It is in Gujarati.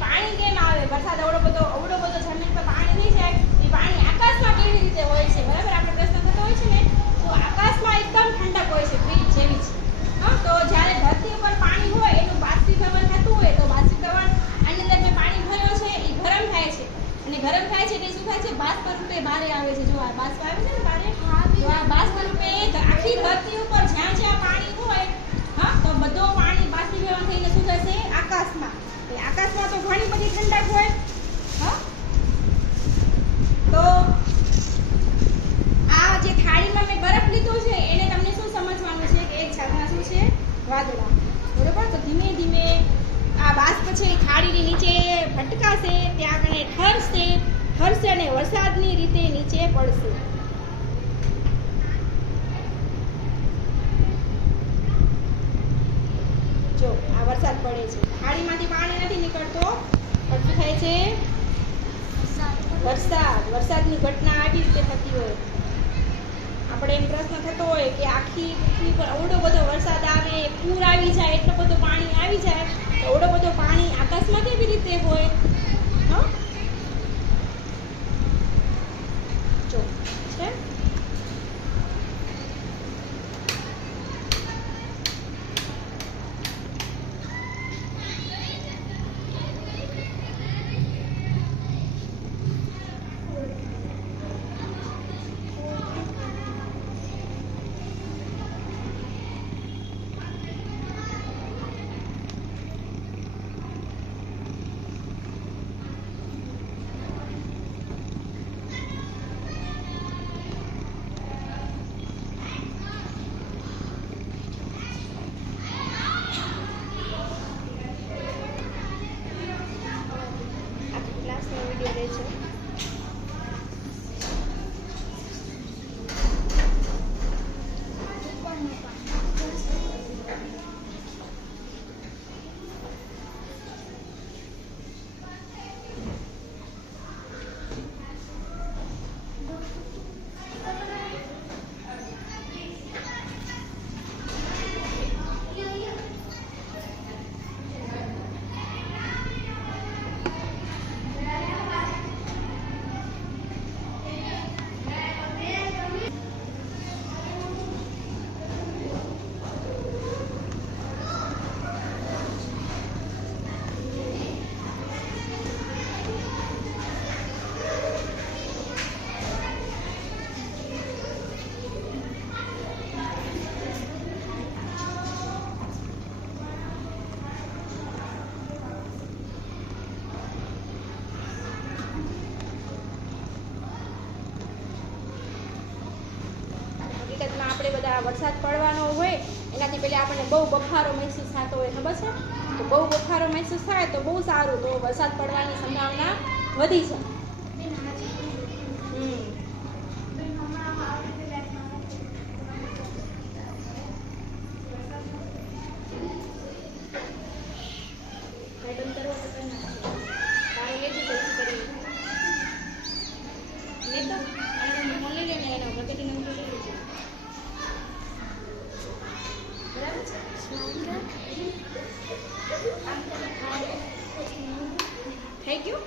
પાણી કેમ આવે? વરસાદ અવડો બધો અવડો બધો જમીન પર પાણી નહીં જાય. એ પાણી આકાશમાં કેવી રીતે હોય છે? બરાબર? આપણે પ્રશ્ન થતો હોય છે ને, તો આકાશમાં એકદમ ઠંડક હોય છે ફ્રીજ જેવી છે. હા, તો જ્યારે ધરતી ઉપર પાણી હોય, એનું બાષ્પીભવન થતું હોય, તો બાષ્પીભવન આની અંદર જે પાણી ભર્યો છે, એ ગરમ થાય છે. અને ગરમ થાય છે એટલે શું થાય છે? બાષ્પ રૂપે બહાર આવે છે. જો આ બાષ્પ આવે છે ને બહાર તો આ બાષ્પ રૂપે ધ- આખી ધરતી ઉપર જ્યાં જ્યાં પાણી હોય હા તો બધો પાણી બાષ્પીભવન થઈને શું થશે આકાશમાં એ આકાશમાં તો ઘણી બધી ઠંડક હોય હા તો આ જે થાળીમાં મેં બરફ લીધો છે એને તમને શું સમજવાનું છે કે એક જાતના શું છે વાદળા બરોબર તો ધીમે ધીમે આ બાષ્પ છે એ થાળીની નીચે ભટકાશે, ત્યાં એ ઠરશે ઠરશે અને વરસાદની રીતે નીચે પડશે. જો, આ વરસાદ પડે છે. ખાડીમાંથી પાણી નથી નીકળતો પણ શું થાય છે. વરસાદ, વરસાદની ઘટના આવી રીતે થતી હોય. આપણે એમ પ્રશ્ન થતો હોય કે આખી પૃથ્વી પર અવડો બધો વરસાદ આવે, પૂર આવી જાય, એટલો બધો પાણી આવી જાય, તો અવડો રીતે હોય Later. આપણે બધા વરસાદ પડવાનો હોય, એનાથી પહેલાં આપણને બહુ બફારો મહેસૂસ થતો હોય, ખબર છે? તો બહુ બફારો મહેસૂસ થાય તો બહુ સારું. તો વરસાદ પડવાની સંભાવના વધી છે. થઈ ગયું